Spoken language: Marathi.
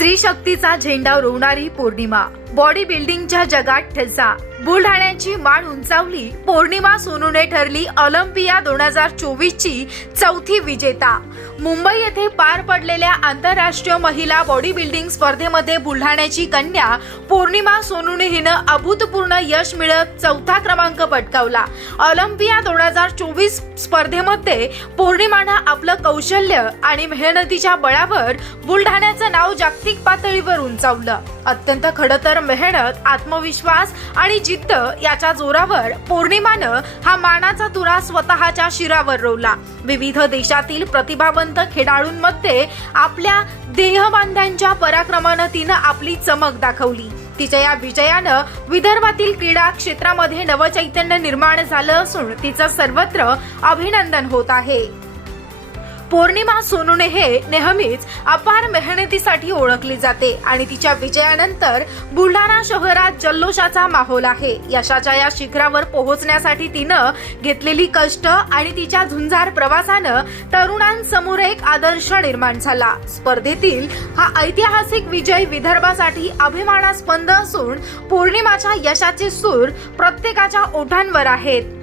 स्त्री शक्तीचा झेंडा रोवणारी पौर्णिमा. बॉडी बिल्डिंगच्या जगात ठसा. बुलढाण्याची मान उंचावली. पौर्णिमा सोनूने ठरली ऑलिम्पिया दोन हजार चोवीस ची चौथी विजेता. मुंबई येथे पार पडलेल्या आंतरराष्ट्रीय महिला बॉडी बिल्डिंग स्पर्धेमध्ये बुलढाण्याची कन्या पौर्णिमा सोनूने हिनं अभूतपूर्ण यश मिळत चौथा क्रमांक पटकावला. ऑलिम्पिया दोन हजार चोवीस स्पर्धेमध्ये पौर्णिमानं आपलं कौशल्य आणि मेहनतीच्या बळावर बुलढाण्याचं नाव जागतिक पातळीवर उंचावलं. अत्यंत खडतर मेहनत आत्मविश्वास आणि जिद्द याच्या जोरावर पौर्णिमानं हा मानाचा तुरा स्वतःच्या शिरावर रोवला. विविध देशातील प्रतिभावंत खेळाडूंमध्ये आपल्या देहबांध्यांच्या पराक्रमानं तिनं आपली चमक दाखवली. तिच्या या विजयानं विदर्भातील क्रीडा क्षेत्रामध्ये नवचैतन्य निर्माण झालं असून तिचं सर्वत्र अभिनंदन होत आहे. पौर्णिमा सोनूने हे नेहमीच अपार मेहनतीसाठी ओळखली जाते आणि तिच्या विजयानंतर बुलढाणा शहरात जल्लोषाचा माहोल आहे. यशाच्या या शिखरावर पोहोचण्यासाठी तिनं घेतलेली कष्ट आणि तिच्या झुंजार प्रवासानं तरुणांसमोर एक आदर्श निर्माण झाला. स्पर्धेतील हा ऐतिहासिक विजय विदर्भासाठी अभिमानास्पद असून पौर्णिमाच्या यशाचे सूर प्रत्येकाच्या ओठांवर आहेत.